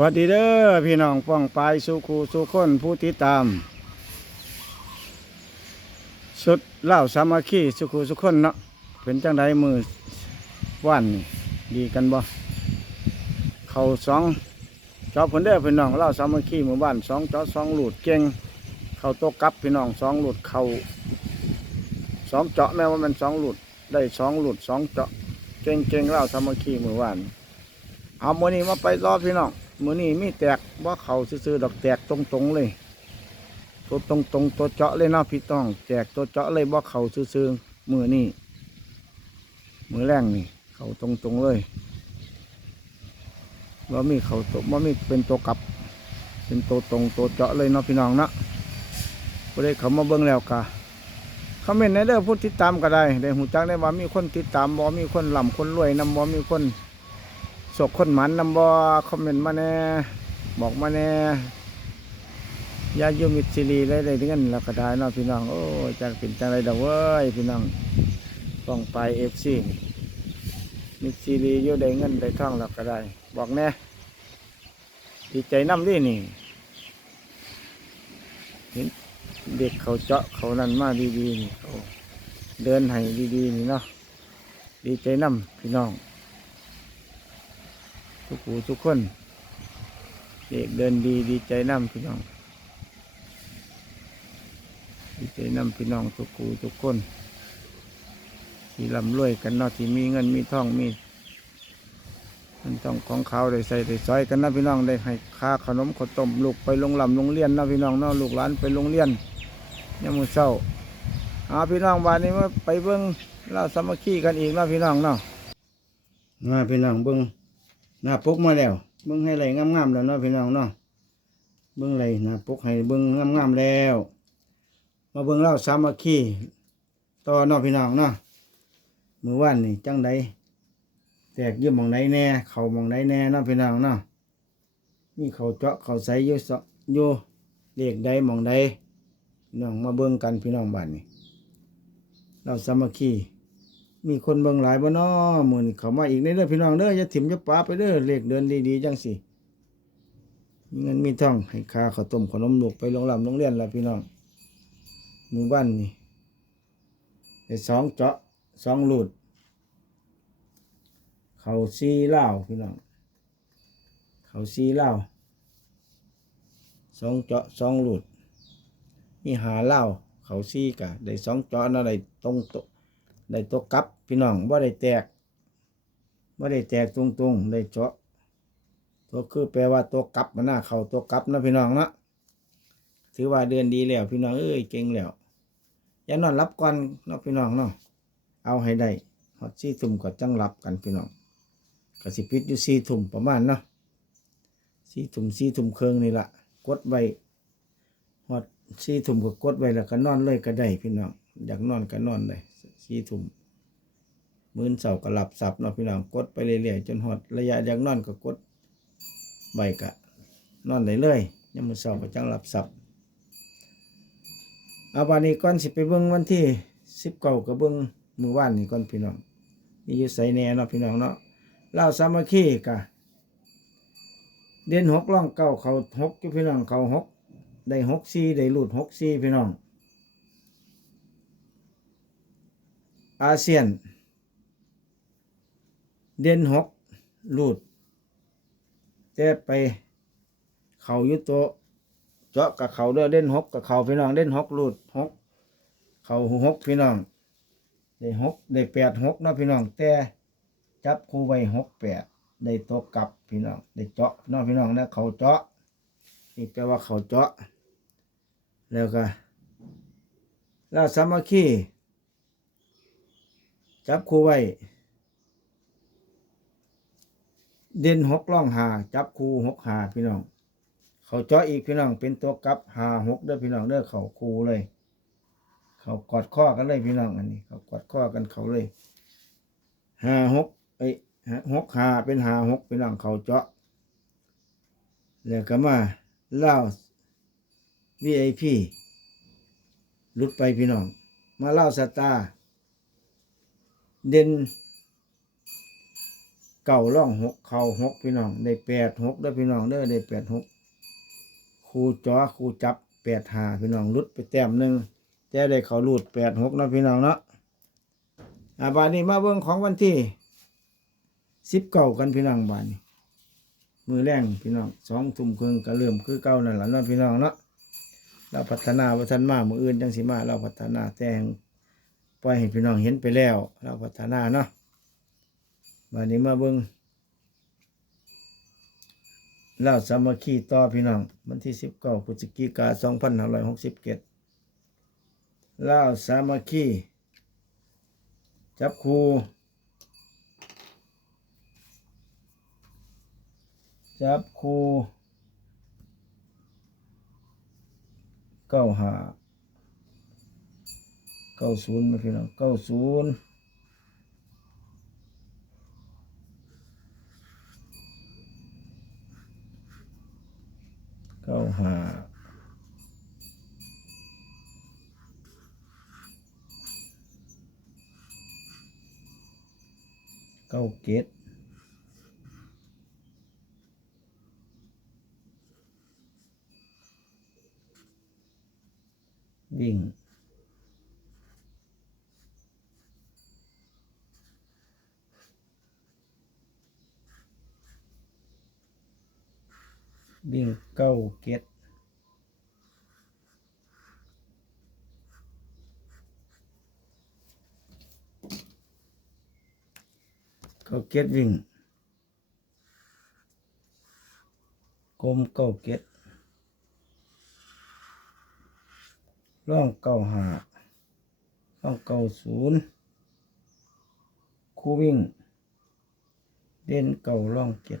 วัสดีเด้อพี่น้องป้องปายสุขูสุคนผู้ติดตาม สุดเล่าสามัคคีสุขูสุคนเนาะเป็นจังไดมือว่านนี่ดีกันบ่เขาสองจอผลเด้อพี่น้องเล่าสามัคคีหมู่บ้านสองจอสองหลุดเก่งเขาโตะกลับพี่น้องสองหลุดเขาสองเจาะแม้ว่ามันสองหลุดได้สองหลุดสองเจาะเก่งเก่งเล่าสามัคคีหมู่บ้านเอาโมนี้มาไปรอพี่น้อง มือนี้มีแตกว่าเขาซื้อๆดอกแตกตรงๆเลย ตัวตรงๆตัวเจาะเลยเนาะพี่ต้อง แจกตัวเจาะเลยว่าเขาซื้อมือนี่มือแรงนี่ เขาตรงๆเลยว่ามีเขาตัวว่ามีเป็นตัวกลับ เป็นตัวตรงตัวเจาะเลยเนาะพี่น้องเนาะก็ได้เขามาเบิ่งแล้วกะคอมเมนต์ในเด้อพูดติดตามก็ได้ได้หูจักได้ว่ามีคนติดตามบ่มีคนหล่ำคนรวยนำบ่มีคน สกคนหมันนำบอคอมเมนต์มาแน่บอกมาแน่ยาโยมิตซิรีได้ได้ถึงกันแล้วก็ได้เนาะพี่น้องโอ้ยจังเป็นจังไรเดอเว้ยพี่น้องต้องไปเอฟซีมิตซิรีอยู่ได้เงินได้ท่องแล้วก็ได้ บอกแน่ดีใจน้ำดินี่เห็นเด็กเขาเจาะเขานั่นมาดีๆนี่เขาเดินให้ดีๆนี่เนาะดีใจน้ำพี่น้อง ทุกผู้ทุกคนเด็กเดินดีดีใจน้ำพี่น้อง ดีใจน้ำพี่น้องทุกผู้ทุกคนที่ร่ำรวยกันเนาะที่มีเงินมีทองมีมันต้องของเขาได้ใส่ได้ซอยกันนะพี่น้องได้ให้ค่าขนมข้าวต้มลูกไปโรงลำโรงเรียนเนาะพี่น้องเนาะลูกหลานไปโรงเรียนยามมื้อเช้าเอาพี่น้องบ้านนี้มาไปเบิ้งเราสามัคคีกันอีกเนาะพี่น้องเนาะมาพี่น้องเบิ้ง หน้าปกมาแล้วเบิ้งให้ไหลงามๆแล้วเนาะพี่น้องเนาะเบิ้งไหลหน้าปกให้เบิ้งงามๆแล้ว มาเบิ้งเล่าสามัคคีต่อเนาะพี่น้องเนาะมือว่านนี่จังใดแตกยืมมองใดแน่ เขามองใดแน่เนาะพี่น้องเนาะมีเขาเจาะเขาใสอยู่สอยู่เลขใดมองใดน้องมาเบิ้งกันพี่น้องบ้านนี่เราสามัคคี มีคนเบิ่งหลายบ่น้อมื้อนี้เข้ามาอีกในเด้อพี่น้องเด้ออย่าถิ่มอย่าปาไปเด้อเลขเดินดีๆจังสิมีเงินมีทองให้ค่าข้าวต้มขนมลูกไปโรงลำโรงเรียนแล้วพี่น้องหมู่บ้านนี่ได้สองเจาะสองหลุด เขาซีเหล้าพี่น้องเขาซีเหล้าสองเจาะสองหลุดมีหาเหล้าเขาซีกะได้สองเจาะเนาะได้ตรงโต ได้ตัวกลับพี่น้องว่าได้แตกว่าได้แตกตรงๆได้เจาะตัวคือแปลว่าตัวกลับมันหน้าเขาตัวกลับนะพี่น้องนะถือว่าเดือนดีแล้ว พี่น้องเอ้ยเก่งแล้วอย่านอนรับก่อนเนาะพี่น้องเนาะเอาให้ได้ฮอดสี่ทุ่มก็จังรับกันพี่น้องก็สิปิดอยู่สี่ทุ่มประมาณเนาะสี่ทุ่มสี่ทุ่มเครึ่งนี่ละกดไว้ฮอดสี่ทุ่มก็กดไว้แล้วก็นอนเลยก็ได้พี่น้องอยากนอนก็นอนเลย สี่ทุ่มมื้อเสาร์ก็หลับสับเนาะพี่น้องกดไปเรื่อยๆจนหอดระยะยากนอนก็กดใบกะนอนได้เลยยามมื้อเสาร์ก็จังหลับสับเอาวันนี้ก่อนสิไปเบิ่งวันที่สิบเก้าก็เบิ่งมื้อวานนี่ก่อนพี่น้องนี่อยู่ไสแหน่เนาะพี่น้องเนาะเลาสามัคคีกะเด่นหกล่องเก้าเขาหกพี่น้องเขาหกได้หกสี่ได้หลุดหกสี่พี่น้อง อาเซียน เด่นหกรูดแต่ไป เขายุโตเจาะกับเขาด้อเด่นหกกับเขาพี่น้องเด่นหกรูดหกเขาหกพี่น้องได้หกได้แปดหกเนาะพี่น้อง แต่จับคู่ไว้หกแปดได้ตัวกลับพี่น้องได้เจาะเนาะพี่น้องนะเขาเจาะนี่แปลว่าเขาเจาะ แล้วก็ลาสามัคคี จับคู่ไว้ เด่นหกล่องหาจับคู่หกหาพี่น้อง เขาเจาะอีกพี่น้อง เป็นตัวกับหาหกเด้อพี่น้องเด้อเขาคู่เลย เขากอดข้อกันเลยพี่น้องอันนี้ เขากอดข้อกันเขาเลยหาหกไอ้หกหาเป็นหาหกพี่น้องเขาเจาะแล้วก็มาเล่า VIP หลุดไปพี่น้อง มาเล่าสตาร์ เด่นเก่าร่องหกเข่าหกพี่น้อง ได้แปดหกได้พี่น้องเด้อได้แปดหกครูจอครูจับแปดหาพี่น้องรุดไปแต้มหนึ่งแต่ได้เขารูดแปดหกนะพี่น้องเนาะอาบานนี้มาเบิ่งของวันที่สิบเก้ากันพี่น้องบานนี้มือแรงพี่น้องสองทุ่มครึ่งก็เริ่มคือเก่านั่นแหละเนาะพี่น้องเนาะเราพัฒนาวัฒนมามืออื่นจังสิมาเราพัฒนาแต่ง ปล่อยให้พี่น้องเห็นไปแล้ว เราพัฒนาเนาะวันนี้มาเบิ่งเราสามัคคีต่อพี่น้อง วันที่สิบเก้าพฤศจิกาสองพันห้าร้อยหกสิบเจ็ดเราสามัคคีจับครูจับคู่เก้าหา เก้าศูนย์มาพี่น้องเก้าศูนย์เก้าหาเก้าเกต วิ่ง วิ่งเก้าเก็ดเก้าเก็ดวิ่งกลมเก้าเก็ดร่องเก้าหาร่องเก้าศูนย์คู่วิ่ง เด่นเก้าร่องเจ็ด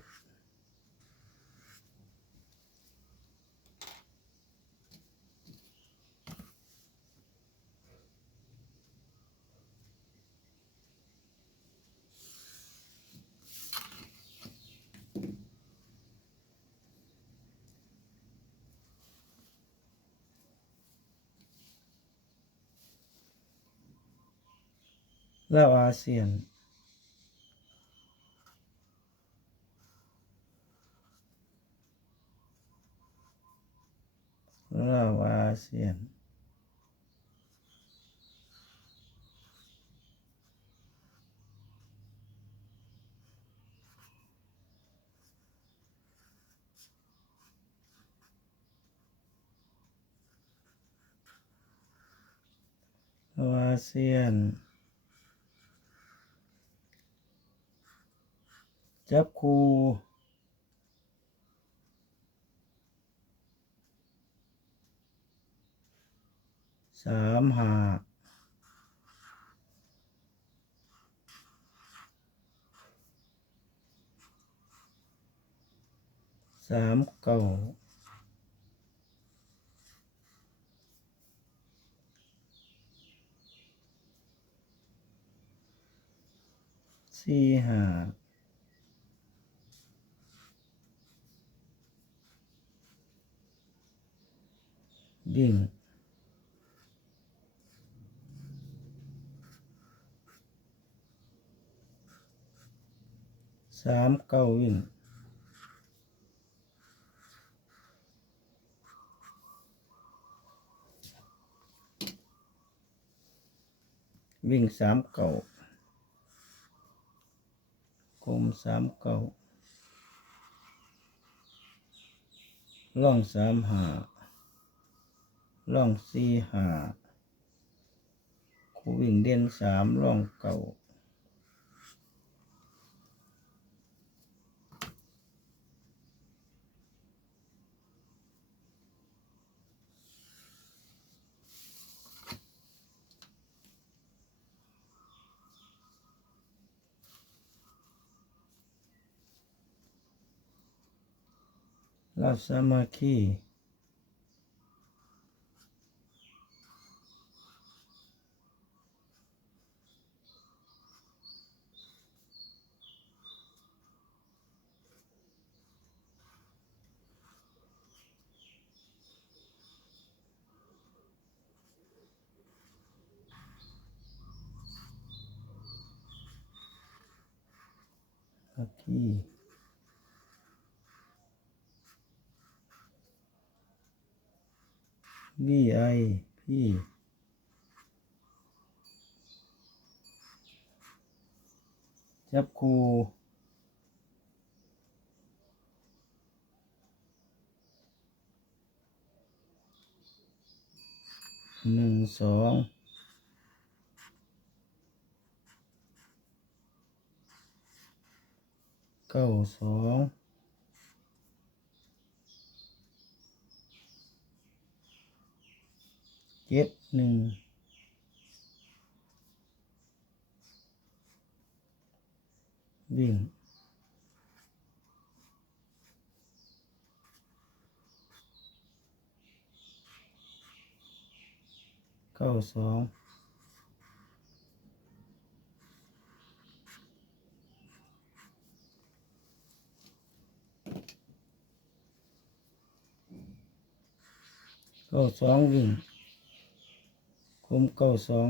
แล้วอาเซียนแล้วอาเซียนอาเซียน จับคูสามหาสามเก้าสี่หา วิ่งสามเก้าวิ่งวิ่งสามเก้ากลมสามเก้าล่องสามหา ล่องสี่หาคูวิ่งเด่นสามล่องเก่าลาสามาคี วีไอพี่จับคูหนึ่งสองเก้าสอง เจ็ดหนึ่งวิ่งเก้าสองเก้าสองวิ่งคุ มเก้าสอง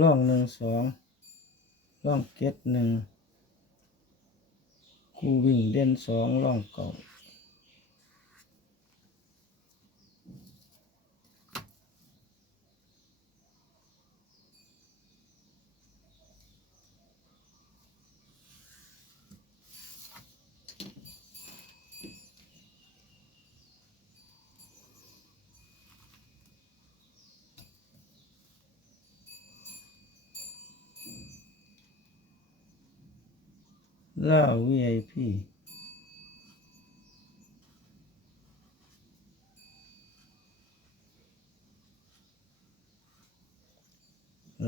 ล่องหนึ่งสองล่องเก็ดหนึ่งคูวิ่งเด่นสองล่องเก่า VIP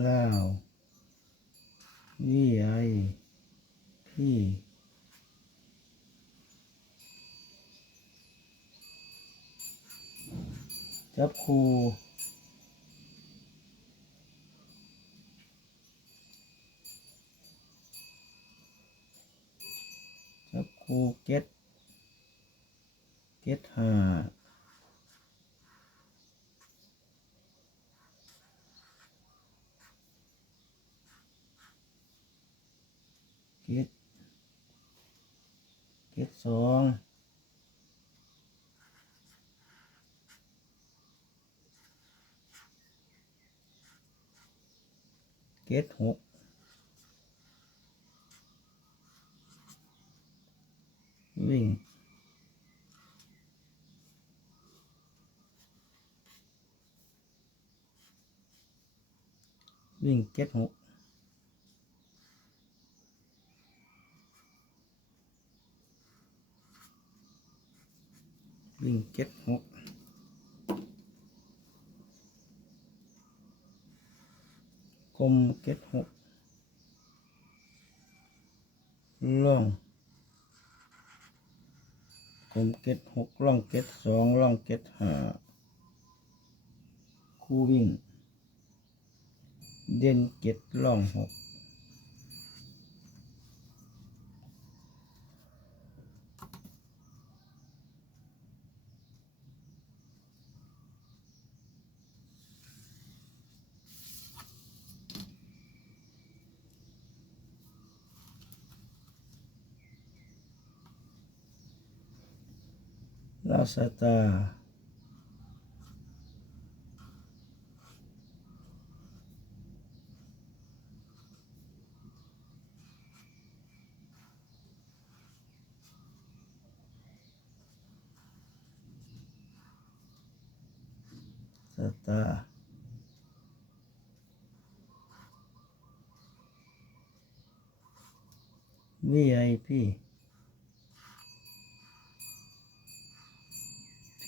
ล่าว VIP จับคูจับคูเก็ตเก็ตหา เก็ตเก็ตสองเก็ตหกวิ่งวิ่งเก็ตหก วิ่งเก็ตหกกลมเก็ตหกล่องกลมเก็ตหกล่องเก็ตสองล่องเก็ตห้าคู่วิ่ง เด่นเจ็ดล่องหก ลาส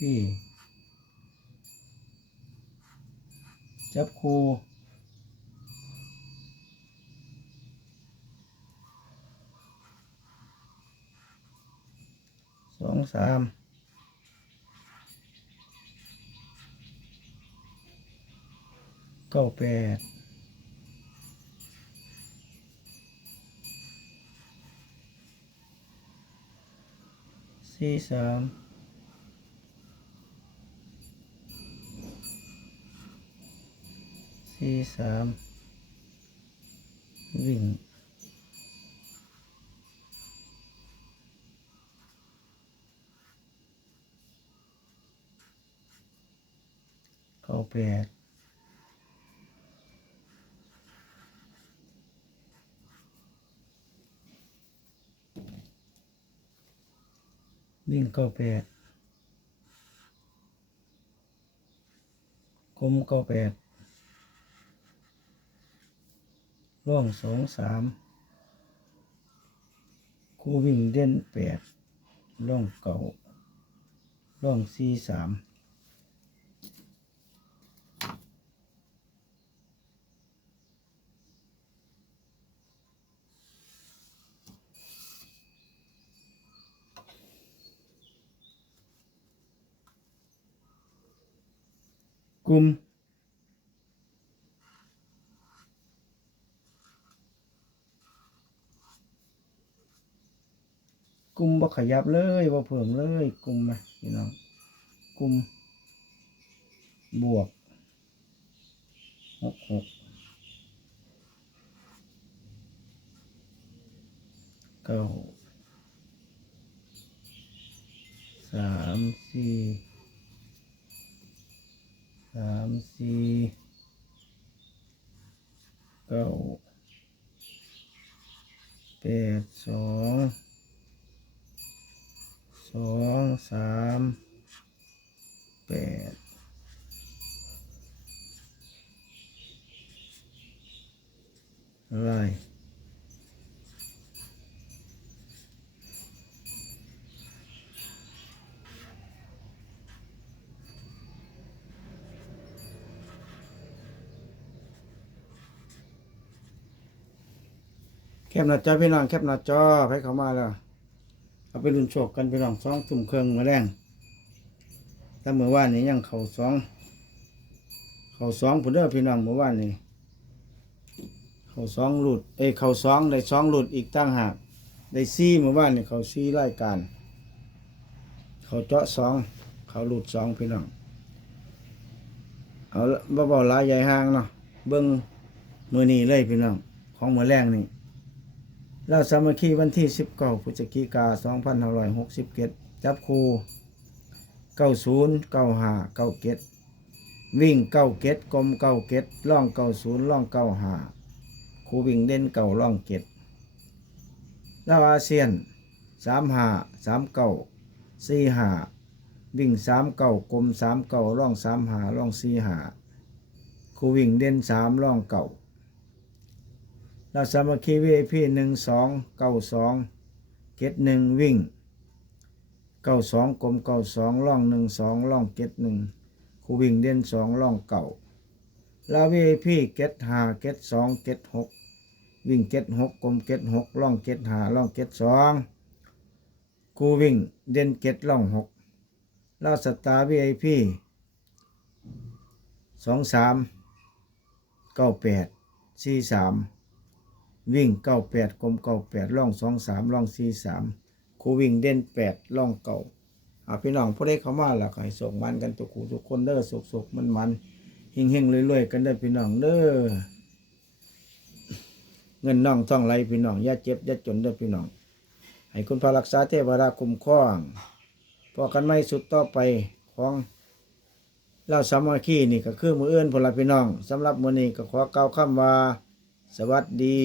ตาร์สตาร์วีไอพีพี่จับคูสองสามเก้าแปดสี่สาม สี่สามวิ่งเข้าแปดวิ่งเข้าแปดคมเข้าแปด ร่องสองสามคู่วิ่งเด่นแปดร่องเก่าร่องสี่สามกลุ่ม กลุ่มบ่ขยับเลยบ่เพิ่มเลยกลุ่มนะพี่น้องกลุ่มบวกหกหกเก้าสามสี่สามสี่เก้าแปดสอง สองสามแปดอะไรแคบหน้าจอพี่น้องแคบหน้าจอให้เขามาแล้ว เอาไปรุ่นโชคกันไปลองสองทุ่มเครื่องมาแรงแต่เมื่อวานนี้ยังเข่าสองเข่าสองผู้เด้อพี่น้องเมื่อวานนี้เข่าสองหลุดเอ้เข่าสองได้สองหลุดอีกตั้งหากได้ซี่เมื่อวานนี้เขาซี่รายการ เขาเจาะสองเขาหลุดสองพี่น้องเอาละบ่บาหลายใหญ่ห้างเนาะเบิ้งมือนี้เลยพี่น้องของมือแรงนี่ เราสามัคคีวันที่ 19พฤศจิกายน2567 จับคู90 95 97 วิ่ง9เกลม9เกตล่อง90ล่อง95คูวิ่งเด่นเก่าล่องเกตเราอาเซียน 35 39 45 วิ่ง3เก่ากลม3เก่าล่อง35ล่อง45คูวิ่งเด่น3ล่องเก่า เราสามัคคีวีพีหนึ่งสองเก้าสองเกตหนึ่งวิ่งเก้าสองกลมเก้าสองล่องหนึ่งสองล่องเกตหนึ่งคูวิ่งเด่นสองล่องเก่าลาวีพีเกตห้าเกตสองเกตหกวิ่งเกตหกกลมเกตหกล่องเกตห้าล่องเกตสองคูวิ่งเด่นเกตล่องหกลาสตาร์วีไอพีสองสามเก้าแปดสี่สาม วิ่งเก้าแปดกลมเก้าแปดล่องสองสามล่องสี่สามครูวิ่งเด่นแปดล่องเก่าอาพี่น้องผู้ใดเข้ามาแล้วก็ให้ส่งมันกันทุกคู่ทุกคนเด้อสุกสุกมันมันเฮงเฮงรวยๆกันเด้อพี่น้องเด้อเงินน้องท่องไหลพี่น้องยาเจ็บยาจนเด้อพี่น้อง ให้คุณพระรักษาเทวราคุ้มครองพอกันไม่สุดต่อไปของเล่าสามัคคีนี่ก็คือมือเอื้อนพลพี่น้องสำหรับมือนี้ก็ขอกล่าวคำว่า สวัสดี